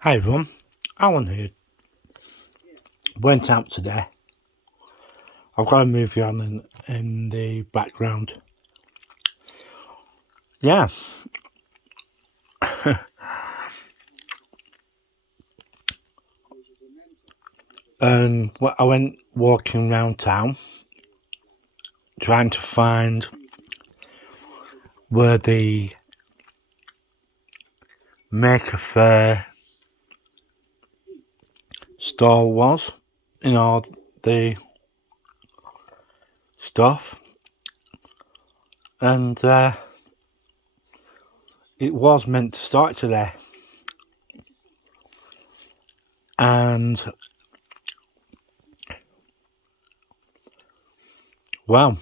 Hi everyone, Alan here. Went out today. I've got a movie on in the background. Yeah, and I went walking around town trying to find where the Maker Faire store was. You know, the stuff. And it was meant to start today. And, well,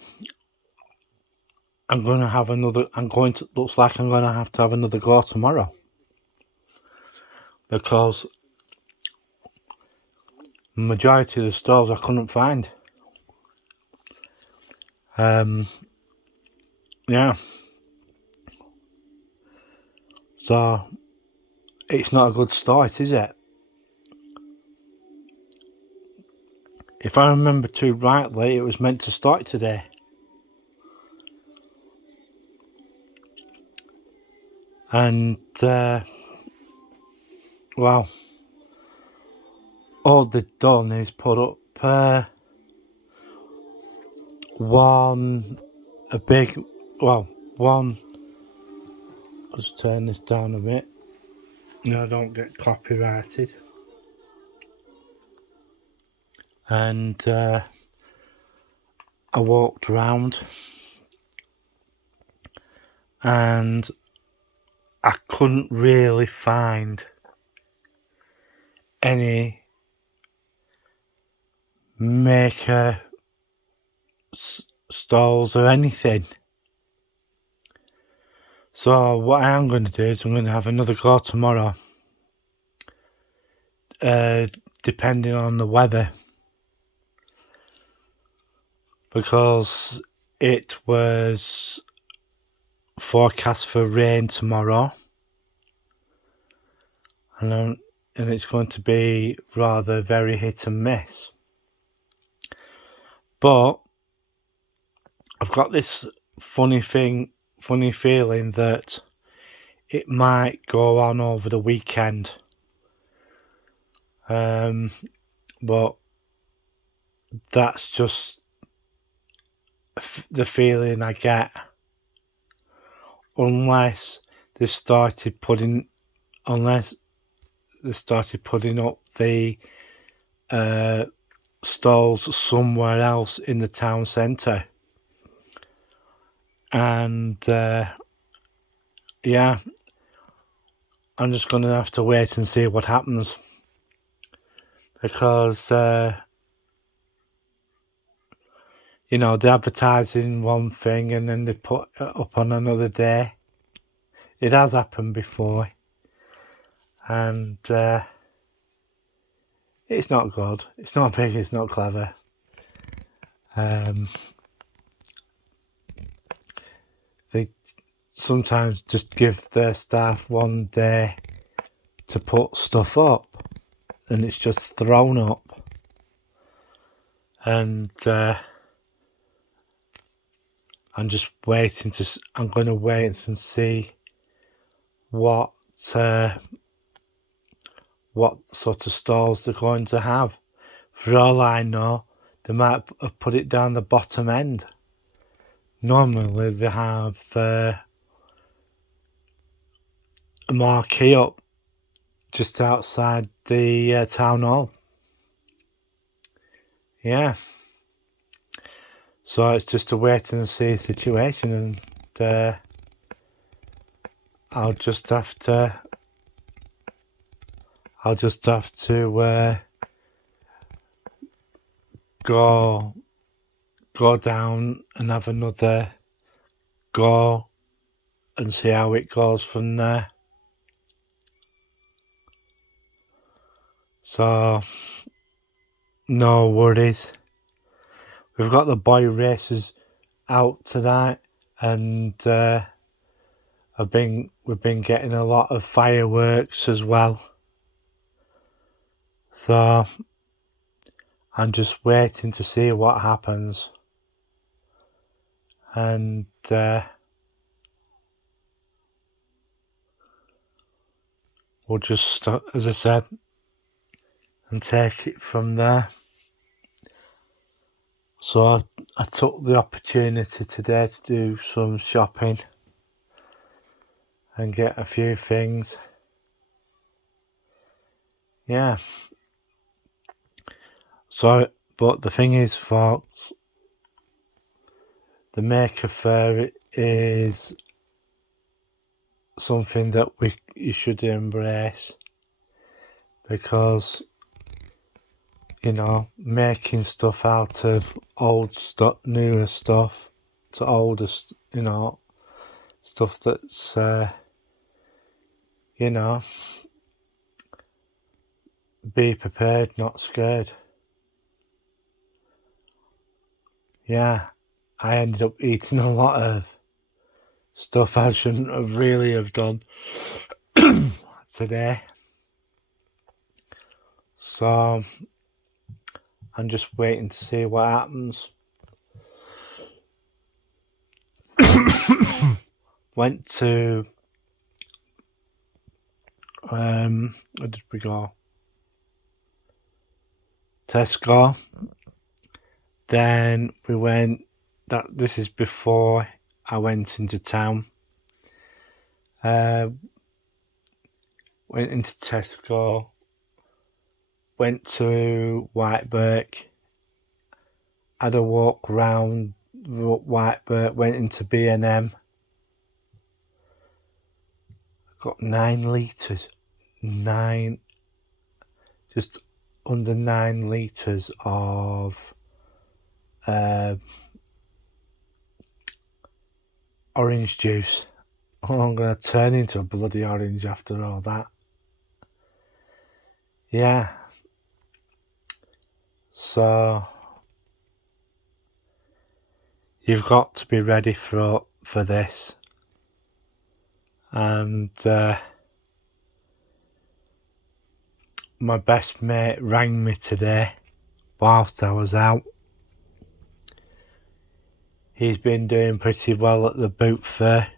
looks like I'm going to have another go tomorrow. Because the majority of the stores I couldn't find. Yeah. So, it's not a good start, is it? If I remember too rightly, it was meant to start today. And, well, all they've done is put up one, a big, well, one, let's turn this down a bit. No, I don't get copyrighted. And I walked around and I couldn't really find any maker stalls or anything. So what I am going to do is I'm going to have another go tomorrow, depending on the weather, because it was forecast for rain tomorrow, and it's going to be rather very hit and miss. But I've got this funny feeling that it might go on over the weekend. But that's just the feeling I get, unless they started putting up the stalls somewhere else in the town centre. And yeah, I'm just going to have to wait and see what happens, because you know, they're advertising one thing and then they put it up on another day. It has happened before, and it's not good. It's not big. It's not clever. They sometimes just give their staff one day to put stuff up, and it's just thrown up. And I'm just waiting I'm going to wait and see what sort of stalls they're going to have. For all I know, they might have put it down the bottom end. Normally they have a marquee up just outside the town hall. Yeah. So it's just a wait and see situation, and I'll just have to go down and have another go and see how it goes from there. So no worries. We've got the boy races out tonight, and we've been getting a lot of fireworks as well. So I'm just waiting to see what happens. And we'll just, as I said, and take it from there. So I took the opportunity today to do some shopping and get a few things. Yeah. So, but the thing is, folks, the Maker Faire is something that you should embrace, because making stuff out of old stuff, newer stuff, to older, stuff that's be prepared, not scared. Yeah, I ended up eating a lot of stuff I shouldn't have really have done today. So I'm just waiting to see what happens. Went to where did we go? Tesco. Then we went. This is before I went into town. Went into Tesco. Went to Whitebirk. Had a walk round Whitebirk. Went into B&M. Got 9 litres. Just under 9 litres of orange juice. Oh, I'm going to turn into a bloody orange after all that. Yeah. So you've got to be ready for this. And my best mate rang me today whilst I was out. He's been doing pretty well at the boot fair,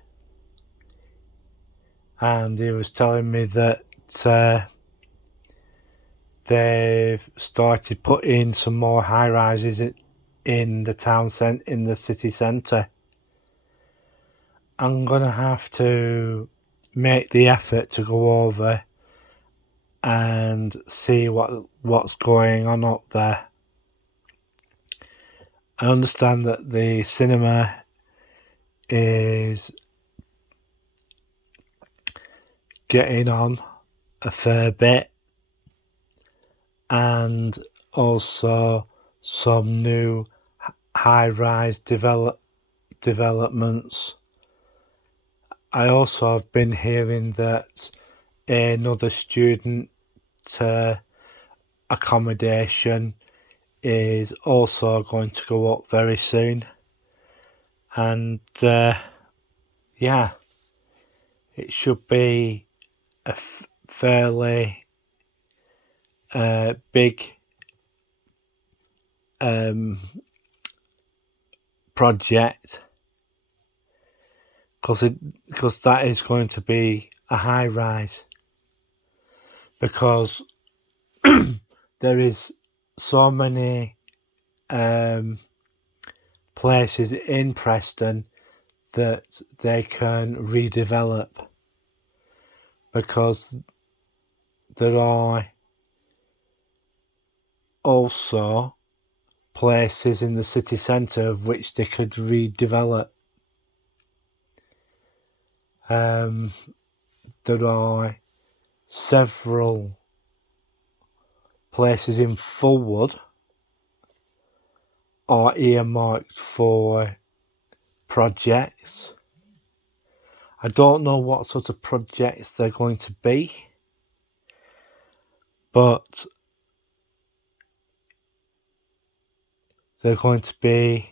and he was telling me that they've started putting some more high rises in the city centre. I'm gonna have to make the effort to go over and see what's going on up there. I understand that the cinema is getting on a fair bit, and also some new high-rise developments. I also have been hearing that another student accommodation is also going to go up very soon, and yeah, it should be a fairly big project, because that is going to be a high rise, because there is so many places in Preston that they can redevelop, because there are also places in the city centre of which they could redevelop. There are several places in Fulwood are earmarked for projects. I don't know what sort of projects they're going to be, but they're going to be,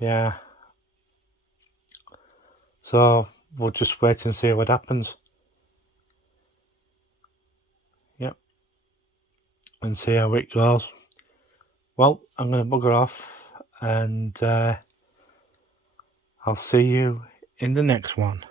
Yeah. So we'll just wait and see what happens. Yep. And see how it goes. Well, I'm going to bugger off, and I'll see you in the next one.